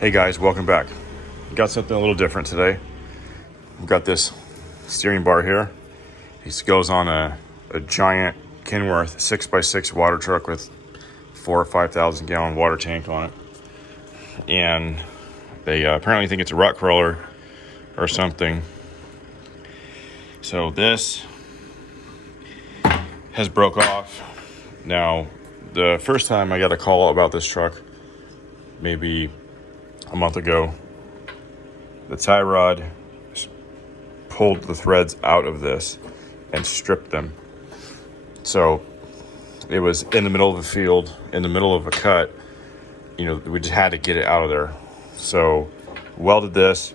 Hey guys, welcome back. Got something a little different today. We've got this steering bar here. It goes on a giant Kenworth 6x6 water truck with 4,000 or 5,000 gallon water tank on it. And they apparently think it's a rock crawler or something. So this has broke off. Now, the first time I got a call about this truck, maybe a month ago, the tie rod pulled the threads out of this and stripped them. So it was in the middle of a field, in the middle of a cut. You know, we just had to get it out of there. So welded this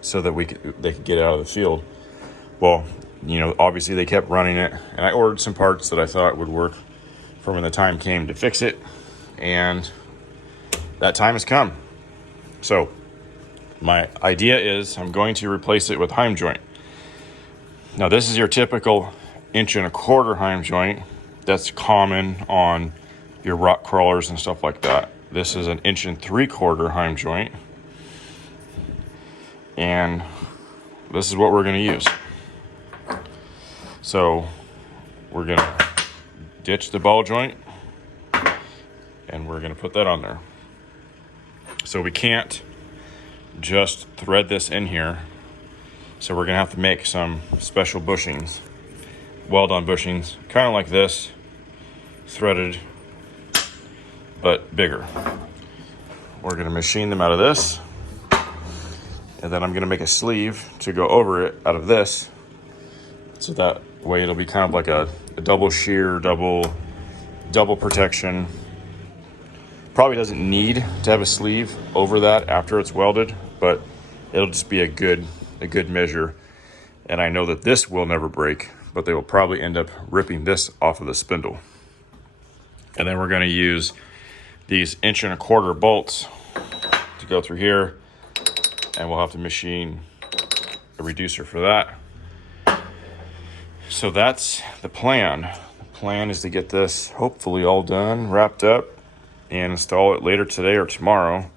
so that they could get it out of the field. Well, you know, obviously they kept running it, and I ordered some parts that I thought would work for when the time came to fix it, and that time has come. So my idea is I'm going to replace it with heim joint. Now this is your typical 1.25 inch heim joint that's common on your rock crawlers and stuff like that. This is an 1.75 inch heim joint, and this is what we're going to use. So we're going to ditch the ball joint and we're going to put that on there. So we can't just thread this in here. So we're going to have to make some special bushings, weld-on bushings, kind of like this, threaded, but bigger. We're going to machine them out of this, and then I'm going to make a sleeve to go over it out of this, so that way it'll be kind of like a double shear, double protection. Probably doesn't need to have a sleeve over that after it's welded, but it'll just be a good measure. And I know that this will never break, but they will probably end up ripping this off of the spindle. And then we're going to use these 1.25 inch bolts to go through here, and we'll have to machine a reducer for that. So that's the plan. The plan is to get this hopefully all done, wrapped up, and install it later today or tomorrow.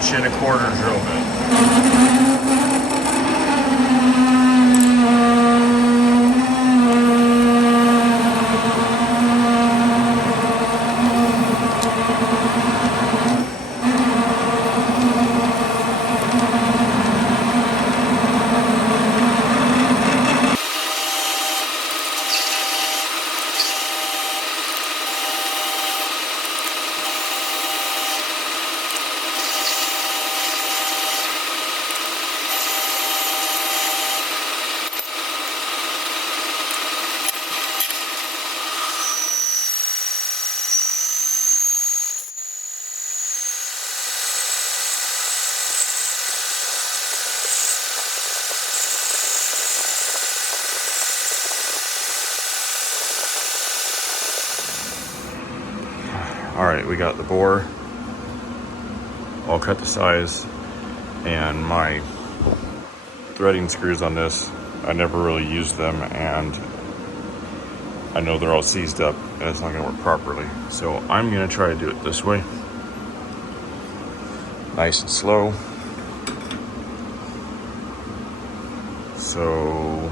1.25 drill bit. All right, we got the bore all cut to size, and my threading screws on this, I never really used them, and I know they're all seized up and it's not gonna work properly. So I'm gonna try to do it this way. Nice and slow. So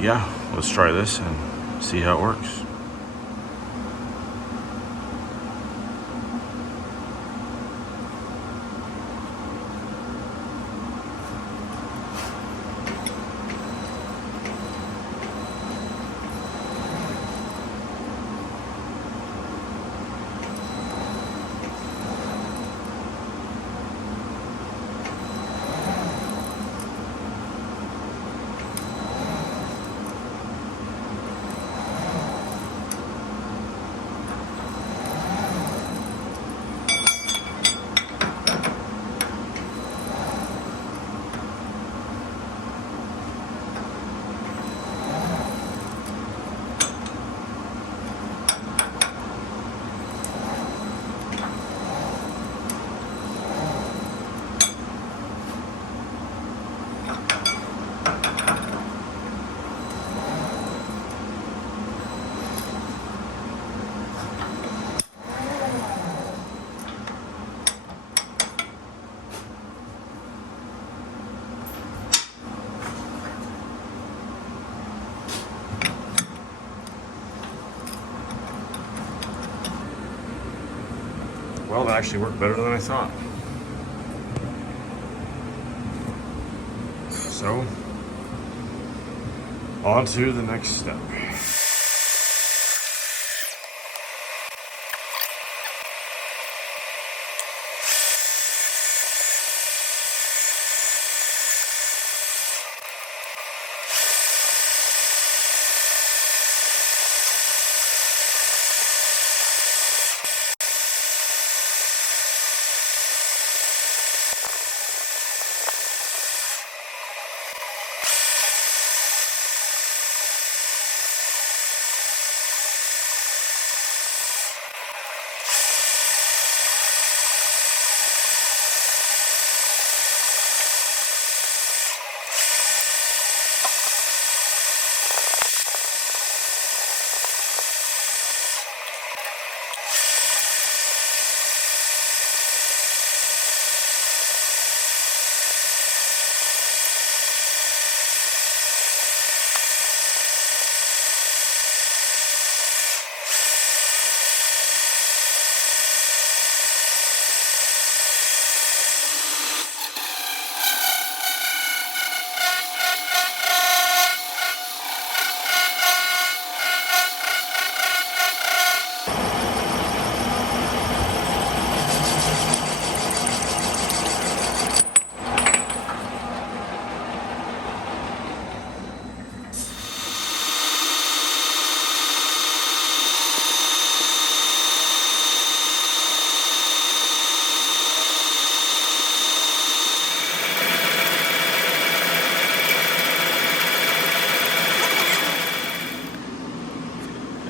yeah, let's try this and see how it works. Well, that actually worked better than I thought. So, on to the next step.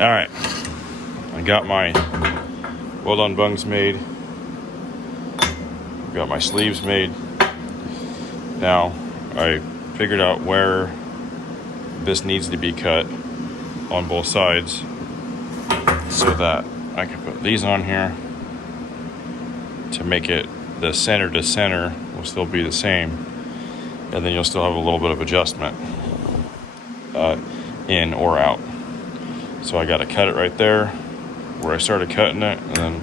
All right, I got my weld-on bungs made. Got my sleeves made. Now, I figured out where this needs to be cut on both sides so that I can put these on here to make it the center to center will still be the same, and then you'll still have a little bit of adjustment in or out. So I got to cut it right there where I started cutting it, and then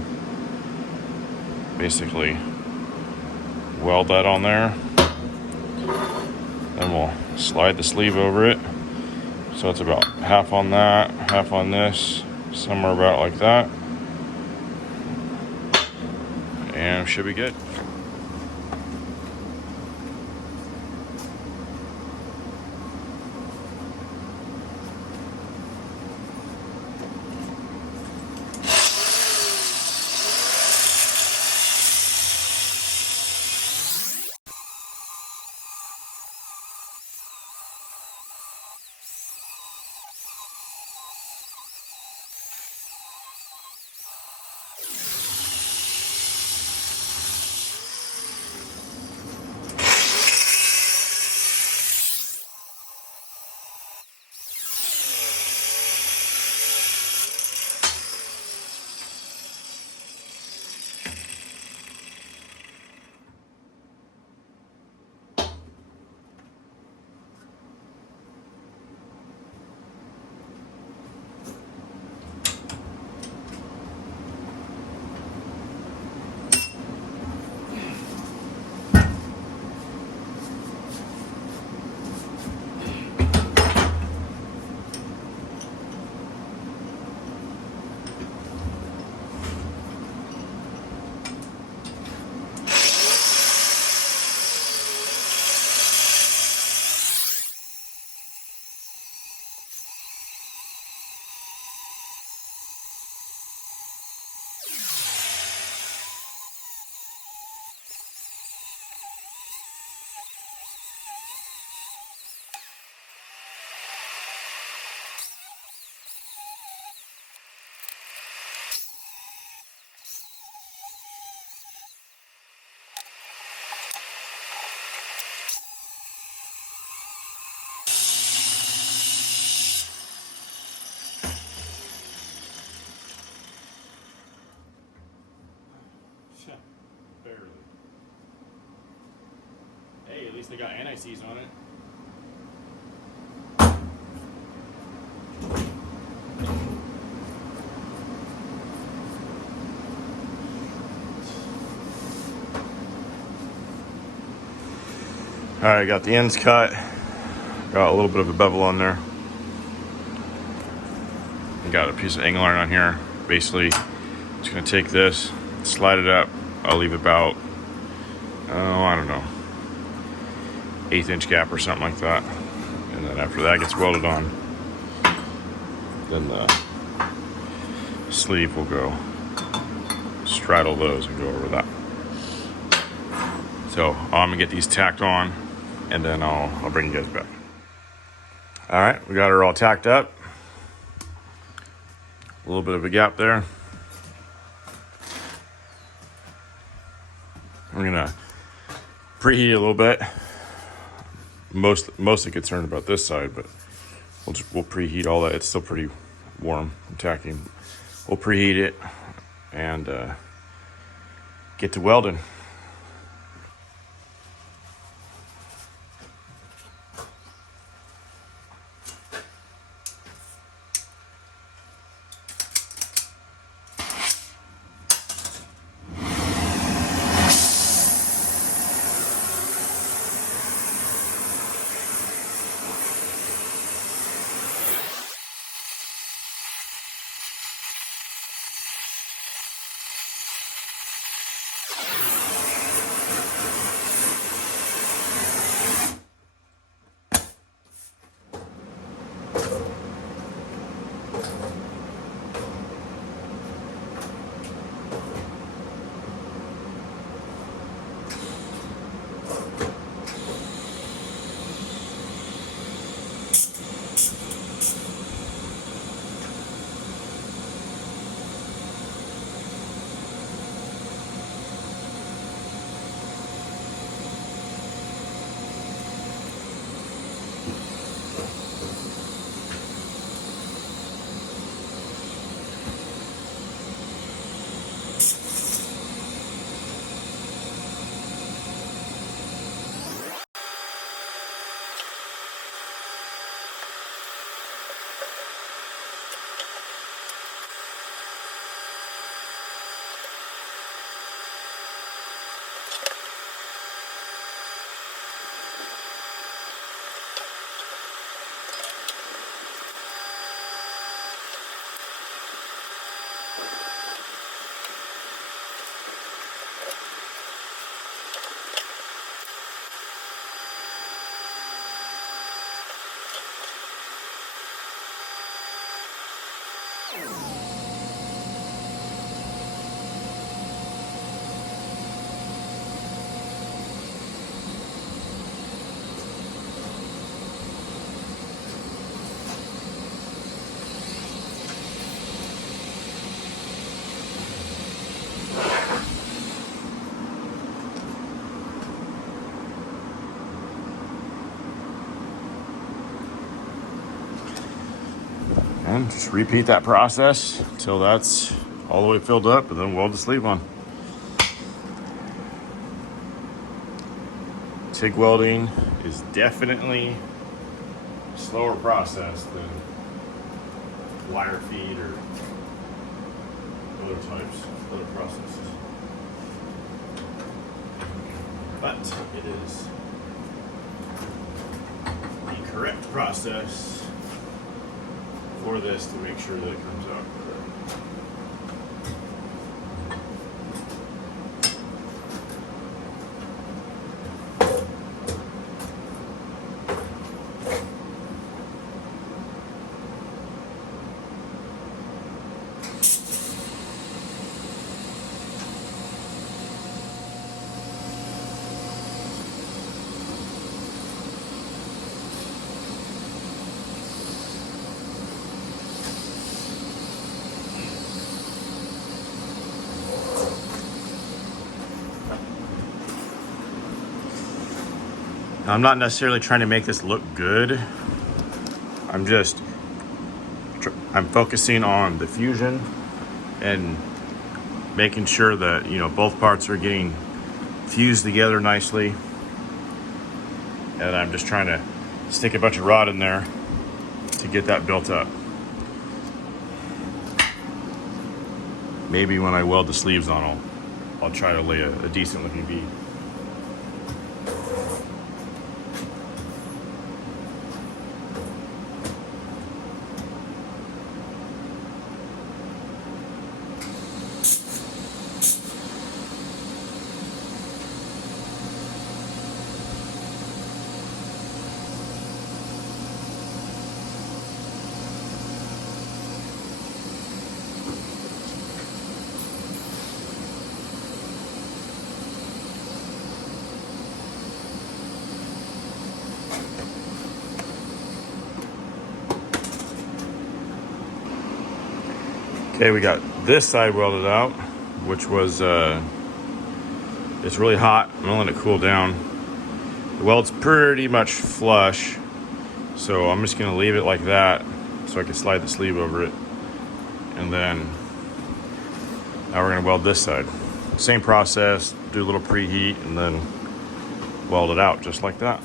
basically weld that on there. Then we'll slide the sleeve over it, so it's about half on that, half on this, somewhere about like that, and should be good. Barely. Hey, at least they got anti-seize on it. Alright, got the ends cut. Got a little bit of a bevel on there. Got a piece of angle iron on here. Basically, just gonna take this, slide it up. I'll leave about, I don't know, 1/8 inch gap or something like that. And then after that gets welded on, then the sleeve will go straddle those and go over that. So I'm gonna get these tacked on, and then I'll bring you guys back. All right, we got her all tacked up. A little bit of a gap there. We're gonna preheat a little bit. Mostly concerned about this side, but we'll preheat all that. It's still pretty warm from tacking. We'll preheat it and get to welding. And just repeat that process until that's all the way filled up, and then weld the sleeve on. TIG welding is definitely a slower process than wire feed or other processes. But it is the correct process for this to make sure that it comes out correct. I'm not necessarily trying to make this look good. I'm focusing on the fusion and making sure that, you know, both parts are getting fused together nicely. And I'm just trying to stick a bunch of rod in there to get that built up. Maybe when I weld the sleeves on, I'll try to lay a decent looking bead. Okay, we got this side welded out, which was, it's really hot. I'm gonna let it cool down. The weld's pretty much flush, so I'm just gonna leave it like that so I can slide the sleeve over it. And then now we're gonna weld this side. Same process, do a little preheat and then weld it out just like that.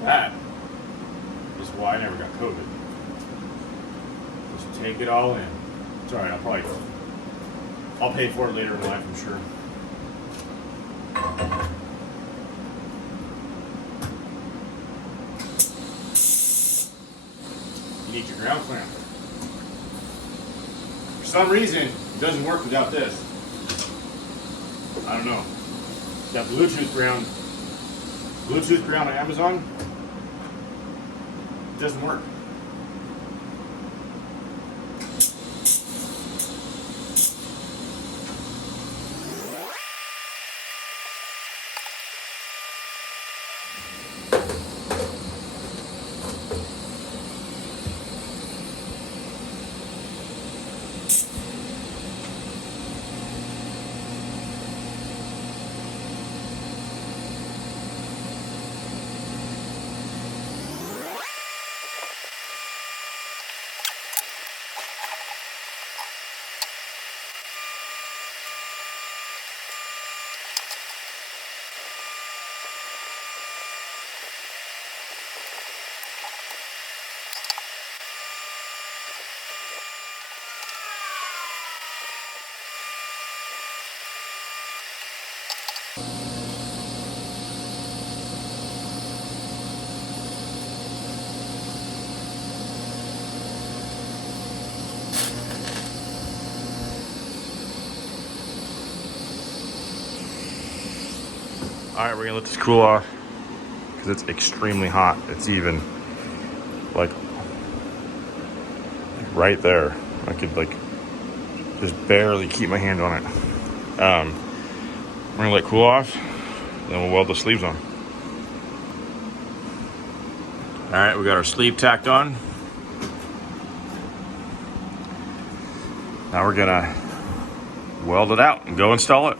That is why I never got COVID. Just take it all in. It's alright, I'll pay for it later in life, I'm sure. You need your ground clamp. For some reason, it doesn't work without this. I don't know. Got Bluetooth ground on Amazon. It doesn't work. All right, we're gonna let this cool off because it's extremely hot. It's even like right there. I could like just barely keep my hand on it. We're gonna let it cool off, then we'll weld the sleeves on. All right, we got our sleeve tacked on. Now we're gonna weld it out and go install it.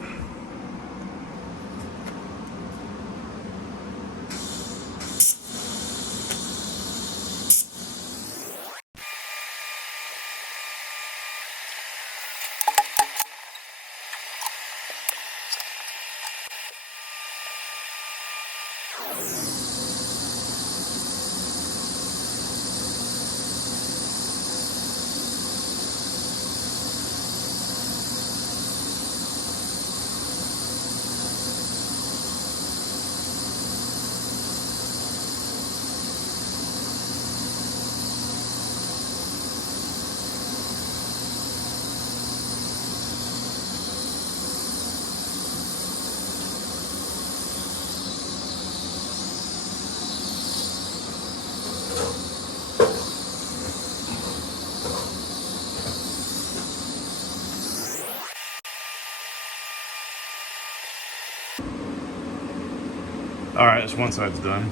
All right, this one side's done.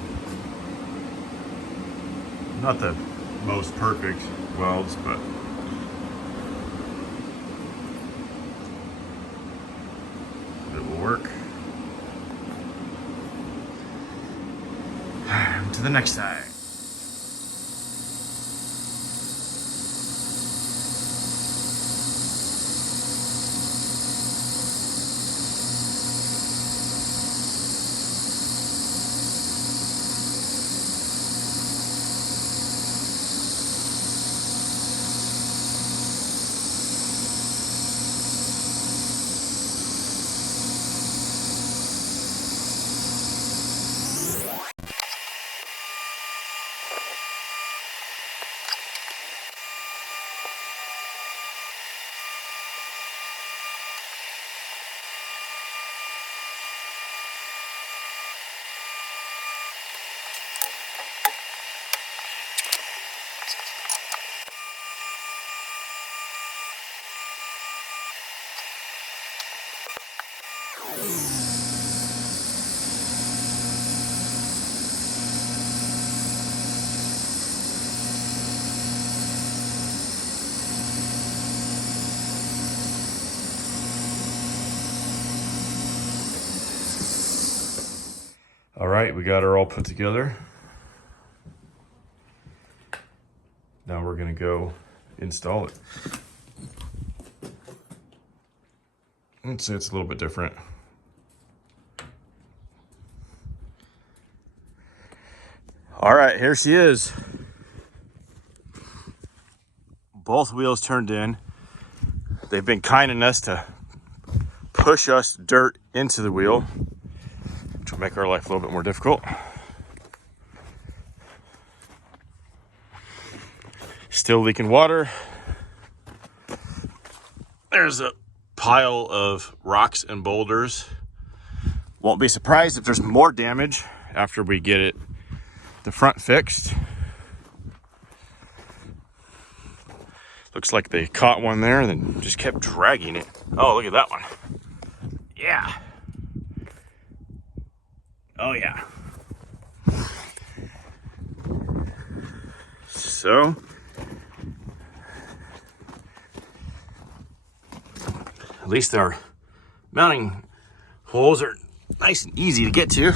Not the most perfect welds, but it will work. To the next side. All right, we got her all put together. Now we're gonna go install it. I'd say it's a little bit different. All right, here she is. Both wheels turned in. They've been kind enough to push us dirt into the wheel, which will make our life a little bit more difficult. Still leaking water. There's a pile of rocks and boulders. Won't be surprised if there's more damage after we get the front fixed. Looks like they caught one there and then just kept dragging it. Oh, look at that one. Yeah. Oh yeah. So at least our mounting holes are nice and easy to get to.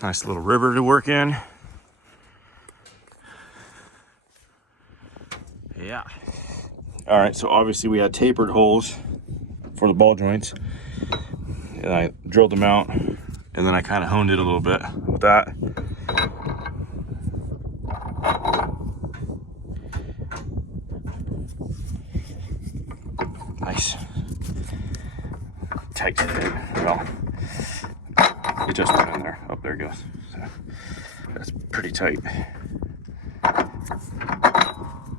Nice little river to work in. Yeah. All right, so obviously we had tapered holes for the ball joints. And I drilled them out, and then I kind of honed it a little bit with that. Nice. Tight fit. Well, it just went in there. Oh, there it goes. So that's pretty tight.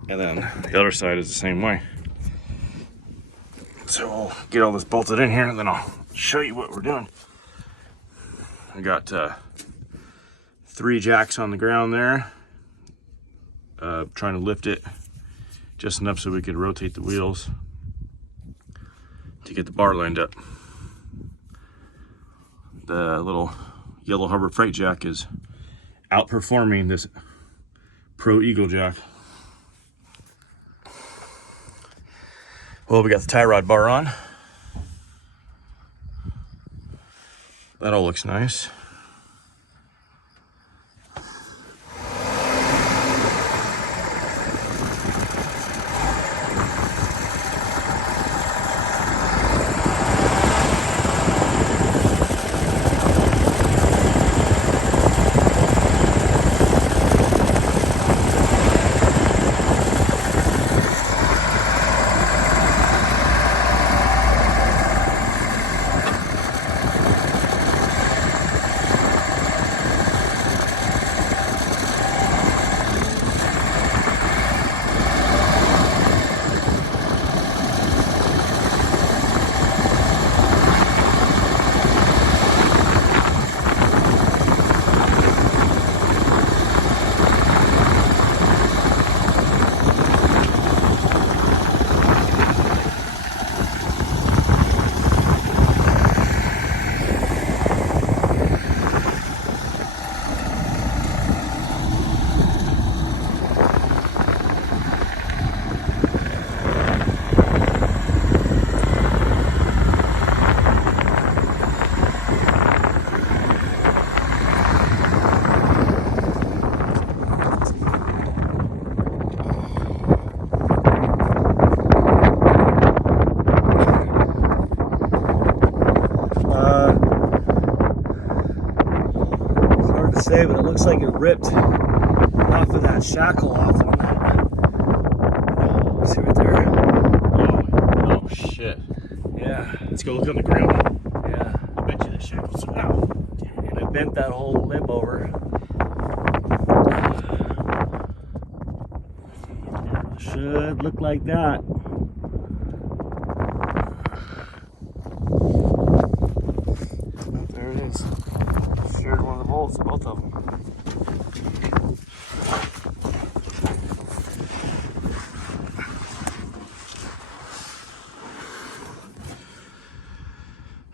And then the other side is the same way. So we'll get all this bolted in here and then I'll show you what we're doing. I got 3 jacks on the ground there. Trying to lift it just enough so we could rotate the wheels to get the bar lined up. The little yellow Harbor Freight jack is outperforming this Pro Eagle jack. Well, we got the tie rod bar on. That all looks nice. Say, but it looks like it ripped off of that shackle off on that. See right there? Oh shit. Yeah. Let's go look on the ground. Yeah. I bet you the shackle's out. And it bent that whole lip over. Should look like that. Oh, there it is. Shared one of the bolts, both of them.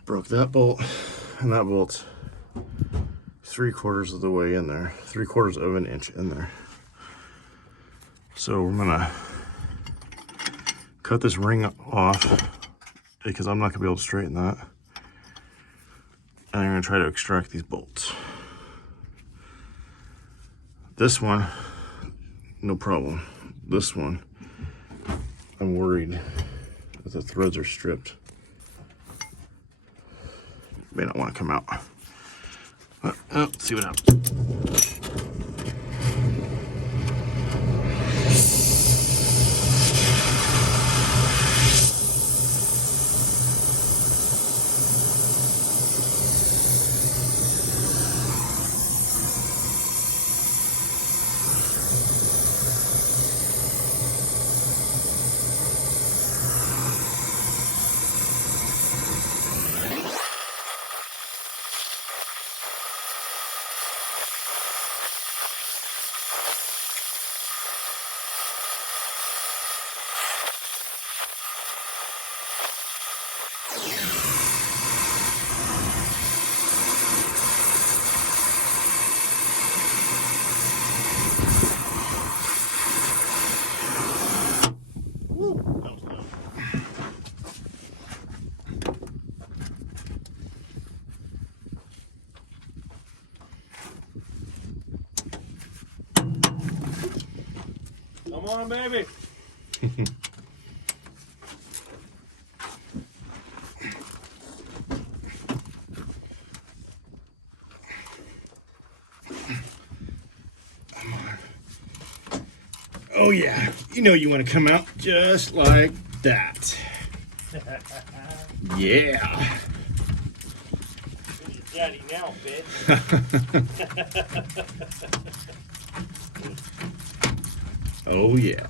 Broke that bolt, and that bolt's 3/4 of the way in there, 3/4 of an inch in there. So we're gonna cut this ring off because I'm not gonna be able to straighten that. And I'm gonna try to extract these bolts. This one, no problem. This one, I'm worried that the threads are stripped. May not want to come out. But, let's see what happens. Come on, baby. Come on. Oh yeah, you know you want to come out just like that. Yeah. Who's your daddy now, bitch? Oh yeah.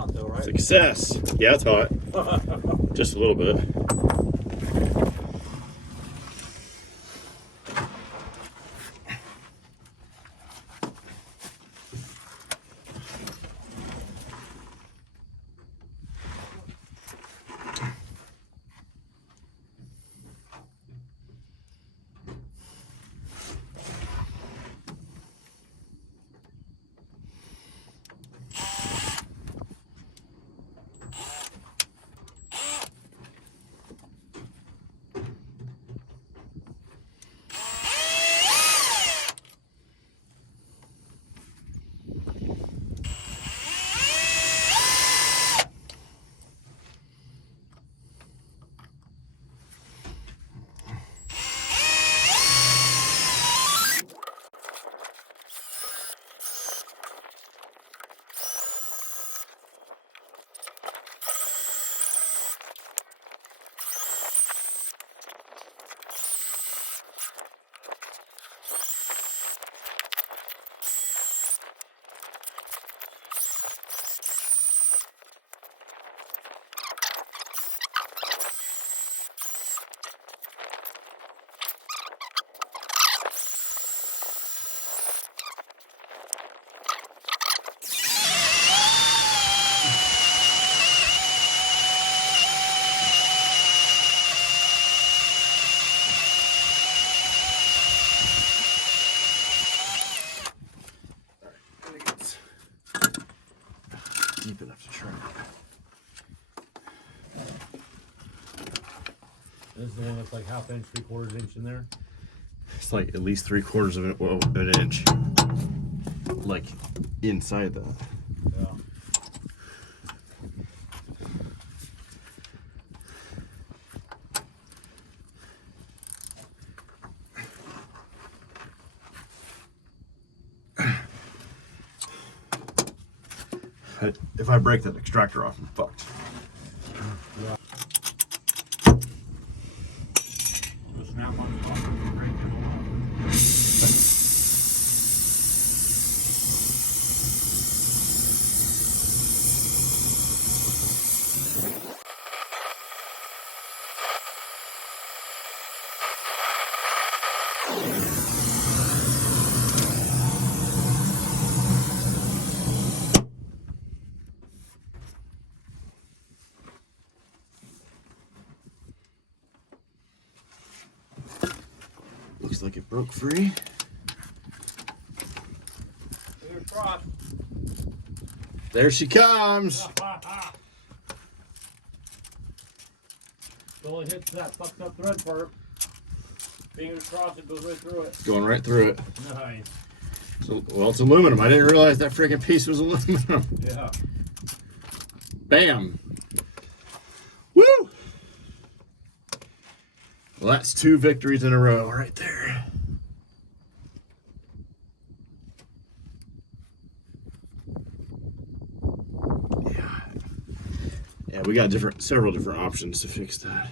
hot though, right? Success. Yeah, it's hot. Just a little bit. Deep enough to try. This is the one that's like half inch, 3/4 inch in there. It's like at least 3/4 of an inch. Like inside that. Yeah. If I break that extractor off, I'm fucked. Yeah. The snap on the top of the brake and all Looks like it broke free. Fingers crossed. There she comes. Till it hits that fucked up thread part. Fingers crossed it goes right through it. Going right through it. Nice. So, well, it's aluminum. I didn't realize that freaking piece was aluminum. Yeah. Bam. Woo! Well, that's 2 victories in a row right there. Yeah, we got several different options to fix that.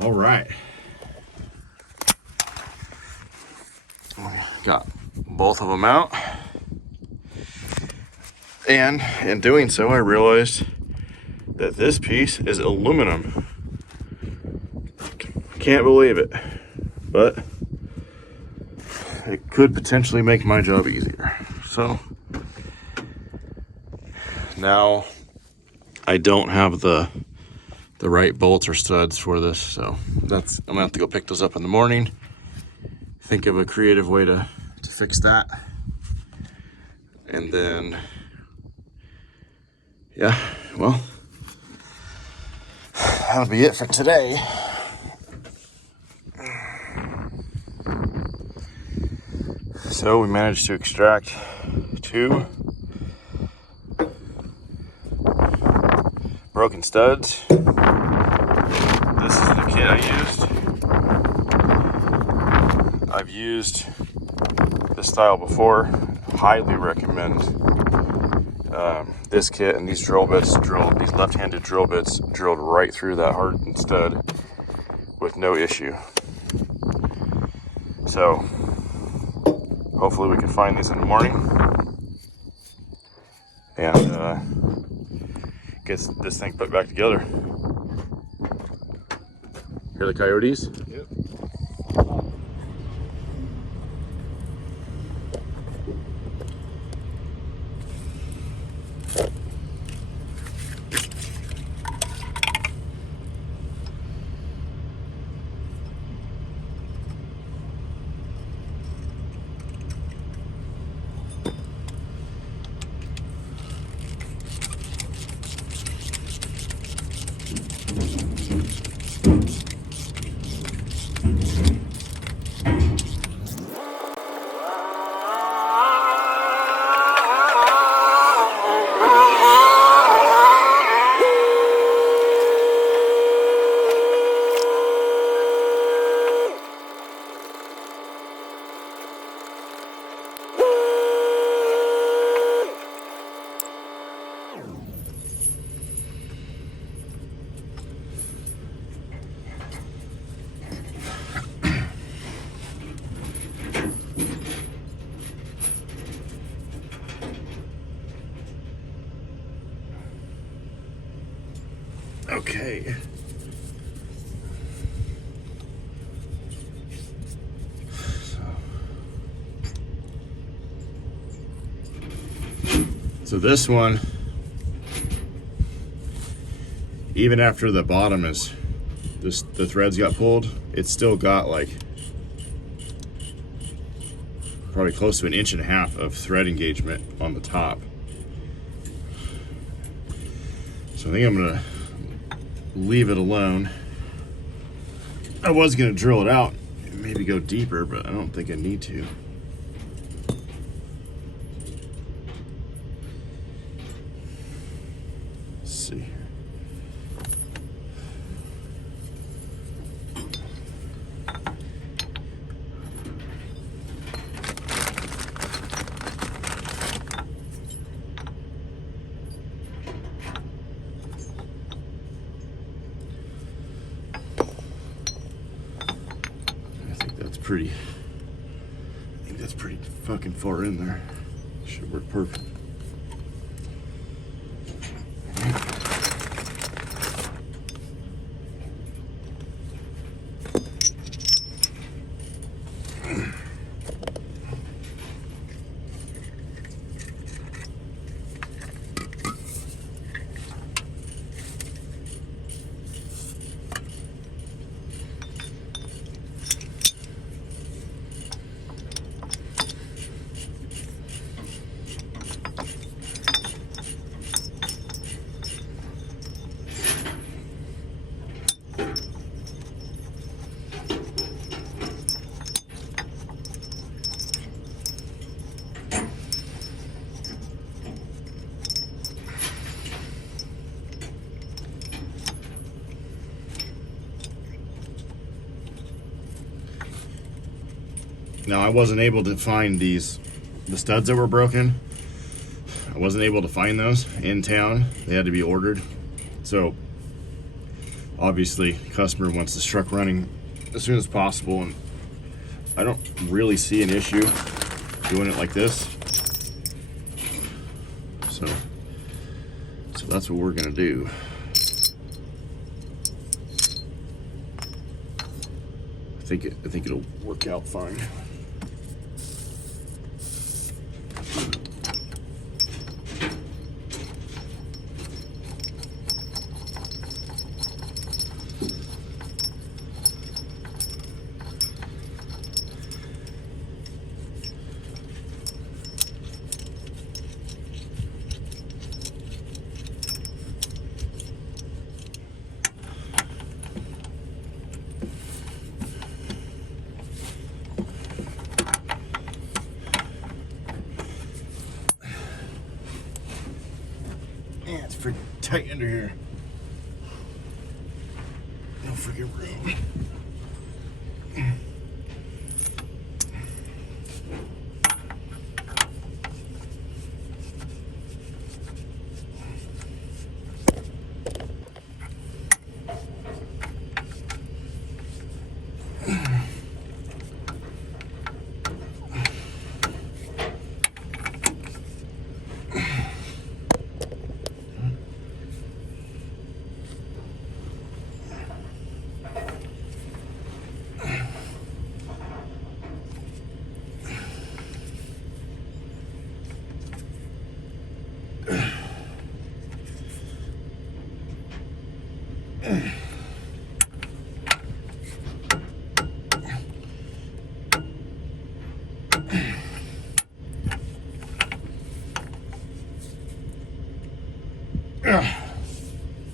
All right. Got both of them out. And in doing so, I realized that this piece is aluminum. Can't believe it, but it could potentially make my job easier. So now I don't have the right bolts or studs for this, so I'm gonna have to go pick those up in the morning. Think of a creative way to fix that, and then yeah, well, that'll be it for today. So we managed to extract 2 broken studs. This is the kit I used. I've used this style before. Highly recommend this kit, and these drill bits these left-handed drill bits drilled right through that hardened stud with no issue. So hopefully we can find these in the morning and gets this thing put back together. Hear the coyotes? Yep. Okay. So this one, even after the bottom is, the threads got pulled, it's still got like probably close to 1.5 inches of thread engagement on the top. So I think I'm gonna leave it alone. I was gonna drill it out and maybe go deeper, but I don't think I need to. Let's see. I think that's pretty fucking far in there. Should work perfect. Now I wasn't able to find the studs that were broken. I wasn't able to find those in town. They had to be ordered. So obviously customer wants this truck running as soon as possible, and I don't really see an issue doing it like this. So that's what we're gonna do. I think it'll work out fine. Yeah, it's pretty tight under here. No freaking room.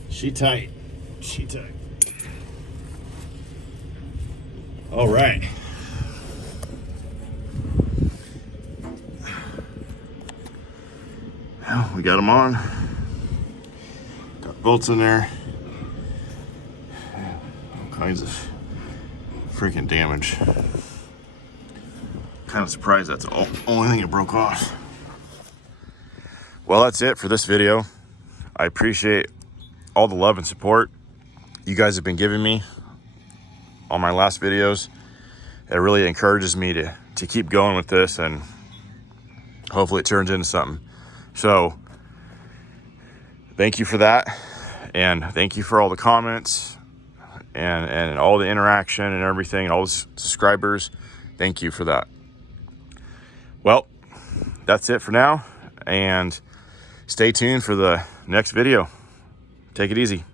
She tight. She tight. All right. Well, we got them on. Got bolts in there. All kinds of freaking damage. Kind of surprised that's the only thing that broke off. Well, that's it for this video. I appreciate all the love and support you guys have been giving me on my last videos. It really encourages me to keep going with this, and hopefully it turns into something. So thank you for that, and thank you for all the comments and all the interaction and everything, and all the subscribers. Thank you for that. Well, that's it for now, and stay tuned for the next video. Take it easy.